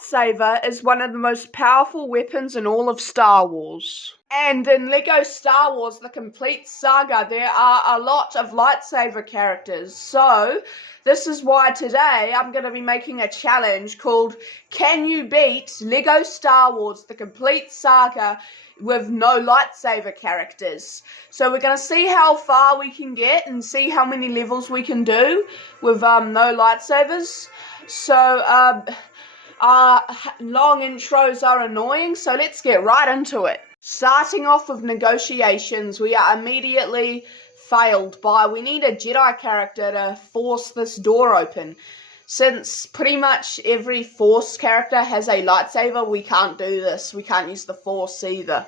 lightsaber is one of the most powerful weapons in all of Star Wars. And in LEGO Star Wars, the complete saga, there are a lot of lightsaber characters. So, this is why today I'm going to be making a challenge called Can You Beat LEGO Star Wars, the complete saga with no lightsaber characters? So we're going to see how far we can get and see how many levels we can do with no lightsabers. So, long intros are annoying, so let's get right into it. Starting off with negotiations, we are immediately failed by we need a Jedi character to force this door open. Since pretty much every Force character has a lightsaber, we can't do this. We can't use the Force either.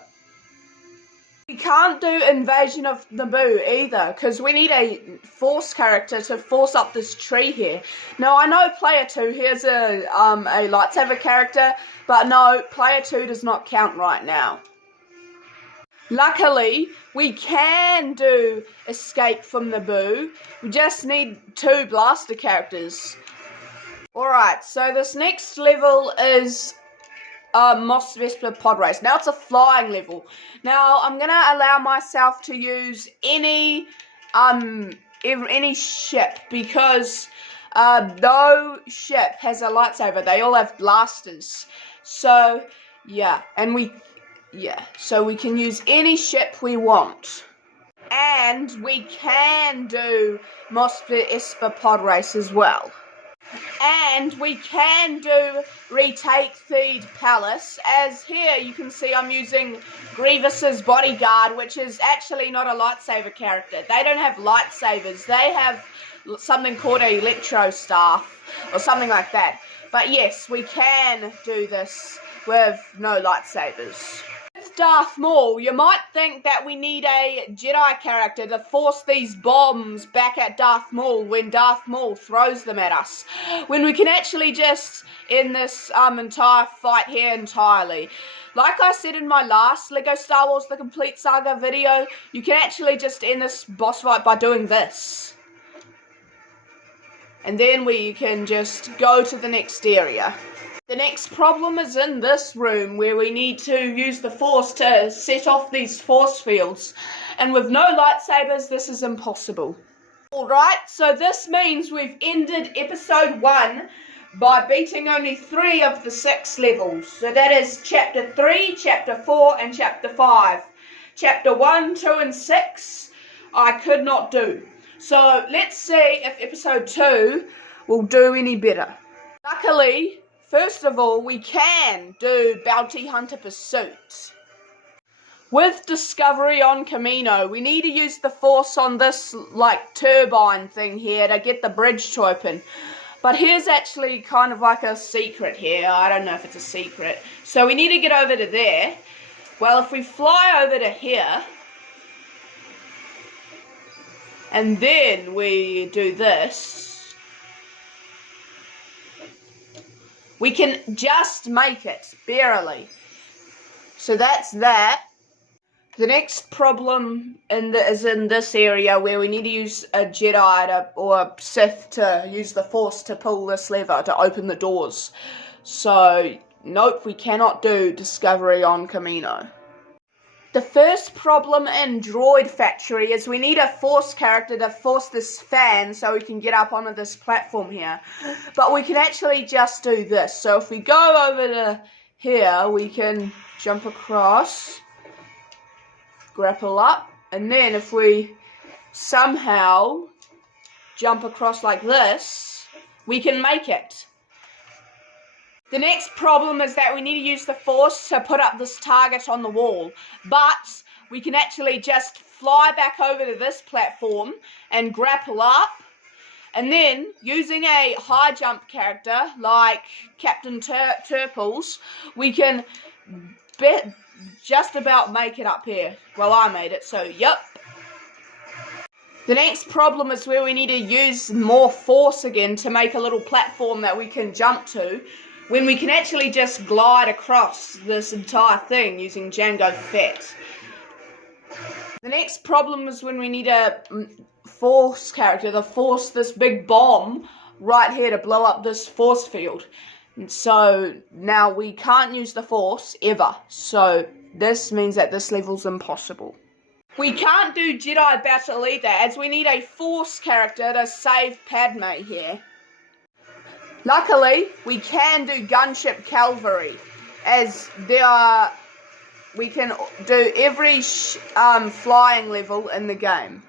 We can't do Invasion of Naboo either, because we need a Force character to force up this tree here. Now, I know Player 2 here's a lightsaber character, but no, Player 2 does not count right now. Luckily, we can do Escape from Naboo. We just need 2 blaster characters. Alright, so this next level is Mos Vespa pod race. Now it's a flying level. Now I'm gonna allow myself to use any ship because no ship has a lightsaber. They all have blasters. So so we can use any ship we want. And we can do Mos Vespa pod race as well. And we can do Retake Theed Palace, as here you can see I'm using Grievous's bodyguard, which is actually not a lightsaber character. They don't have lightsabers, they have something called an electro staff, or something like that. But yes, we can do this with no lightsabers. With Darth Maul, you might think that we need a Jedi character to force these bombs back at Darth Maul when Darth Maul throws them at us, when we can actually just end this entire fight here entirely. Like I said in my last LEGO Star Wars The Complete Saga video, you can actually just end this boss fight by doing this. And then we can just go to the next area. The next problem is in this room where we need to use the Force to set off these force fields. And with no lightsabers, this is impossible. Alright, so this means we've ended episode 1 by beating only 3 of the 6 levels. So that is chapter 3, chapter 4, and chapter 5. Chapter 1, 2, and 6, I could not do. So let's see if episode 2 will do any better. Luckily, first of all, we can do Bounty Hunter Pursuit. With Discovery on Camino, we need to use the Force on this, turbine thing here to get the bridge to open. But here's actually kind of like a secret here. I don't know if it's a secret. So we need to get over to there. Well, if we fly over to here, and then we do this, we can just make it, barely. So that's that. The next problem is in this area where we need to use a Jedi or a Sith to use the Force to pull this lever to open the doors. So, nope, we cannot do Discovery on Camino. The first problem in Droid Factory is we need a Force character to force this fan so we can get up onto this platform here. But we can actually just do this. So if we go over to here, we can jump across, grapple up, and then if we somehow jump across like this, we can make it. The next problem is that we need to use the Force to put up this target on the wall, but we can actually just fly back over to this platform and grapple up, and then using a high jump character like Captain Turples, we can just about make it up here. Well, I made it, so yep. The next problem is where we need to use more Force again to make a little platform that we can jump to, when we can actually just glide across this entire thing using Jango Fett. The next problem is when we need a Force character to force this big bomb right here to blow up this force field. So now we can't use the Force ever. So this means that this level's impossible. We can't do Jedi battle either, as we need a Force character to save Padme here. Luckily, we can do Gunship Cavalry, as we can do every flying level in the game.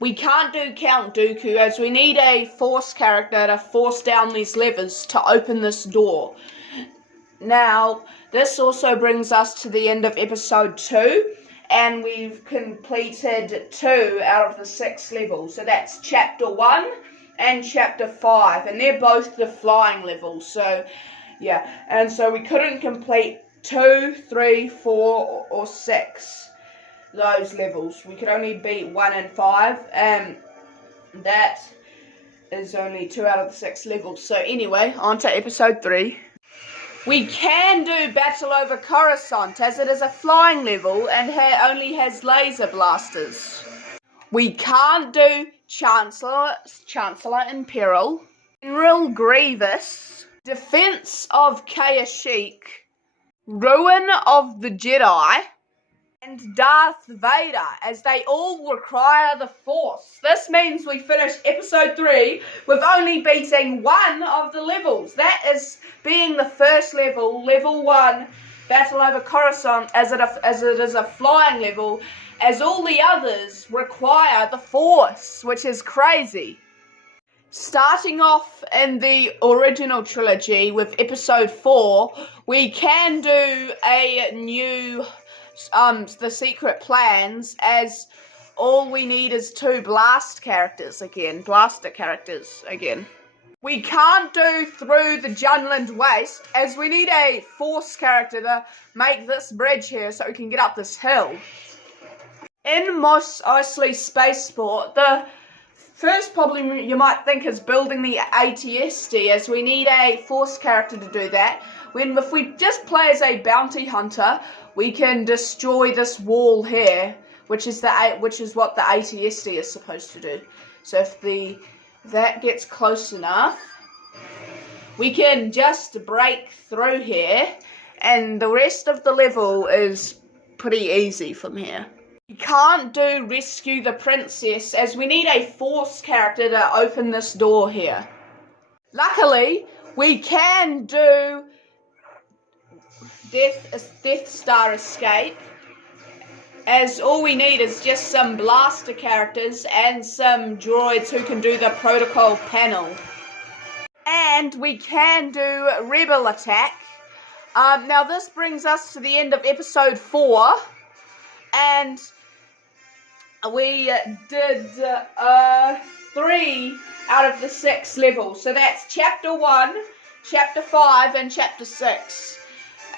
We can't do Count Dooku, as we need a Force character to force down these levers to open this door. Now, this also brings us to the end of episode 2, and we've completed 2 out of the 6 levels. So that's chapter 1 and chapter 5, and they're both the flying levels. So, yeah, and so we couldn't complete 2, 3, 4, or 6. Those levels. We could only beat 1 and 5, and that is only 2 out of the 6 levels. So anyway, on to episode 3. We can do Battle over Coruscant, as it is a flying level and only has laser blasters. We can't do Chancellor in Peril, General Grievous, Defense of Kashyyyk, Ruin of the Jedi, and Darth Vader, as they all require the Force. This means we finish episode 3 with only beating 1 of the levels. That is being the first level, level 1, Battle over Coruscant, as it is a flying level, as all the others require the Force, which is crazy. Starting off in the original trilogy with episode 4, we can do a new the secret plans, as all we need is 2 blaster characters again. We can't do Through the Junland Waste, as we need a Force character to make this bridge here so we can get up this hill. In Mos Eisley Spaceport, the first problem you might think is building the AT-ST, as we need a Force character to do that. If we just play as a bounty hunter, we can destroy this wall here, which is what the AT-ST is supposed to do. So if that gets close enough, we can just break through here, and the rest of the level is pretty easy from here. We can't do Rescue the Princess, as we need a Force character to open this door here. Luckily, we can do Death Star Escape, as all we need is just some blaster characters and some droids who can do the protocol panel. And we can do Rebel Attack. Now this brings us to the end of episode 4, and we did 3 out of the 6 levels. So that's chapter 1, chapter 5, and chapter 6.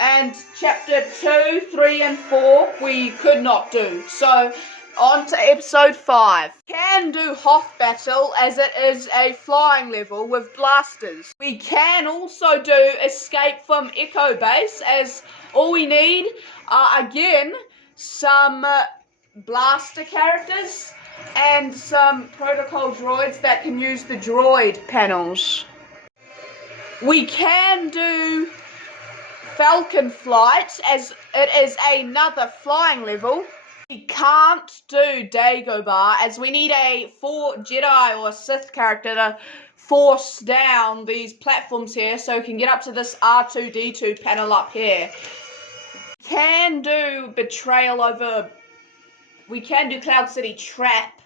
And chapter 2, 3, and 4 we could not do. So on to episode 5. Can do Hoth Battle, as it is a flying level with blasters. We can also do Escape from Echo Base, as all we need are again some blaster characters and some protocol droids that can use the droid panels. We can do Falcon Flight, as it is another flying level. We can't do Dagobah, as we need a Jedi or Sith character to force down these platforms here so we can get up to this R2-D2 panel up here. We can do Cloud City Trap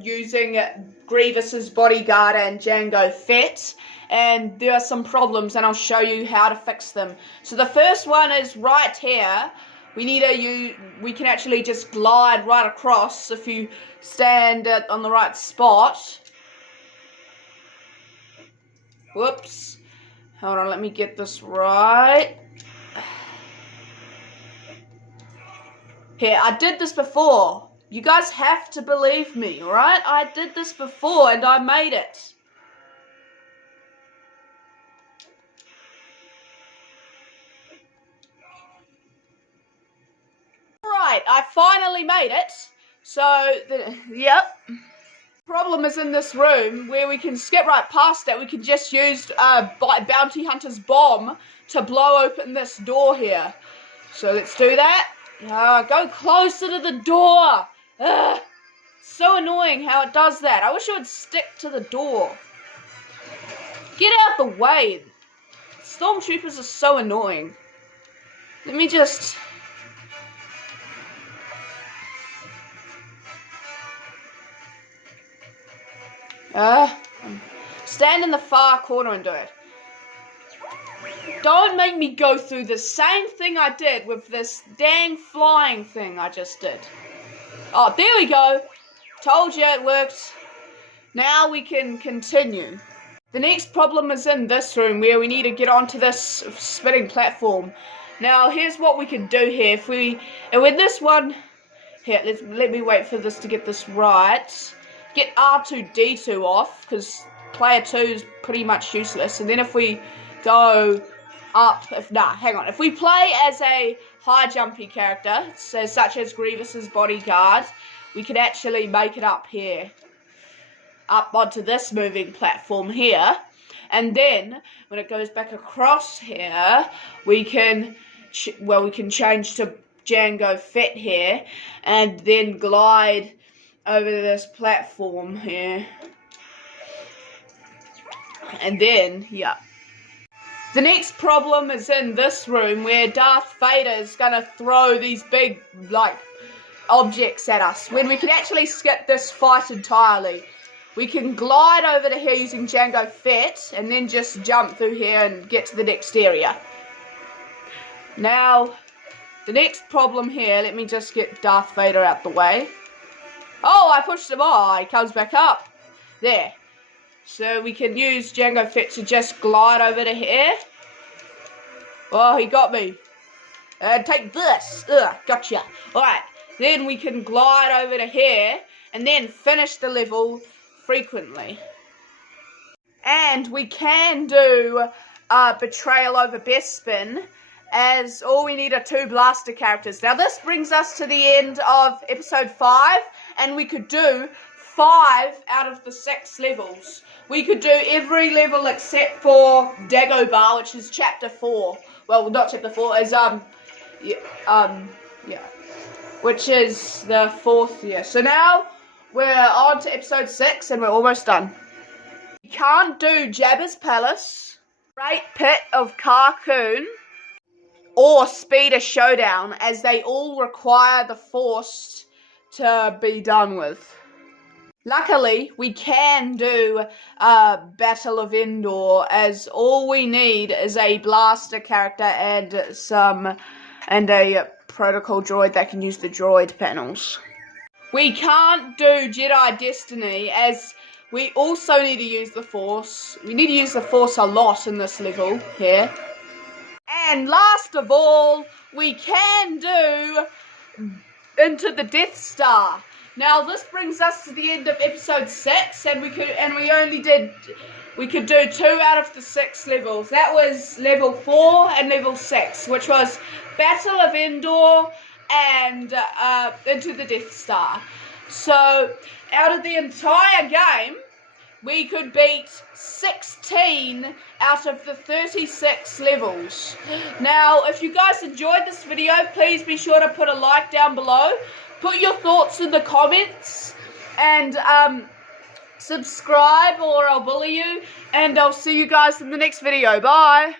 using Grievous's bodyguard and Jango Fett, and there are some problems, and I'll show you how to fix them. So the first one is right here. We can actually just glide right across if you stand on the right spot. Whoops. Hold on, let me get this right. Here, I did this before. You guys have to believe me, alright? I did this before and I made it. Right, I finally made it. So, yep. Problem is in this room where we can skip right past it. We can just use Bounty Hunter's bomb to blow open this door here. So let's do that. Go closer to the door. Ugh. So annoying how it does that. I wish it would stick to the door. Get out the way. Stormtroopers are so annoying. Let me just... stand in the far corner and do it. Don't make me go through the same thing I did with this dang flying thing I just did. Oh, there we go. Told you it worked. Now we can continue. The next problem is in this room where we need to get onto this spinning platform. Now, here's what we can do here. With this one... Here, let me wait for this to get this right. Get R2-D2 off, because player 2 is pretty much useless. And then if we go up, if we play as a high jumpy character, so such as Grievous's bodyguard, we can actually make it up here, up onto this moving platform here. And then when it goes back across here, we can change to Jango Fett here, and then glide over this platform here. And then, yeah. The next problem is in this room where Darth Vader is going to throw these big, objects at us, when we can actually skip this fight entirely. We can glide over to here using Jango Fett, and then just jump through here and get to the next area. Now, the next problem here, let me just get Darth Vader out the way. Oh, I pushed him off. He comes back up. There. So we can use Jango Fett to just glide over to here. Oh, he got me. And take this. Gotcha. Alright. Then we can glide over to here and then finish the level frequently. And we can do Betrayal over Bespin, as all we need are 2 blaster characters. Now this brings us to the end of episode 5, and we could do 5 out of the 6 levels. We could do every level except for Dagobah, which is chapter 4. Well, not chapter 4, is which is the 4th year. So now we're on to episode 6, and we're almost done. We can't do Jabba's Palace, Great Pit of Carcoon, or Speeder Showdown, as they all require the Force to be done with. Luckily, we can do Battle of Endor, as all we need is a blaster character and a protocol droid that can use the droid panels. We can't do Jedi Destiny, as we also need to use the Force. We need to use the Force a lot in this level here. And last of all, we can do Into the Death Star. Now this brings us to the end of episode 6, and we could do 2 out of the 6 levels. That was level 4 and level 6, which was Battle of Endor and Into the Death Star. So out of the entire game, we could beat 16 out of the 36 levels. Now, if you guys enjoyed this video, please be sure to put a like down below. Put your thoughts in the comments, and subscribe or I'll bully you. And I'll see you guys in the next video. Bye!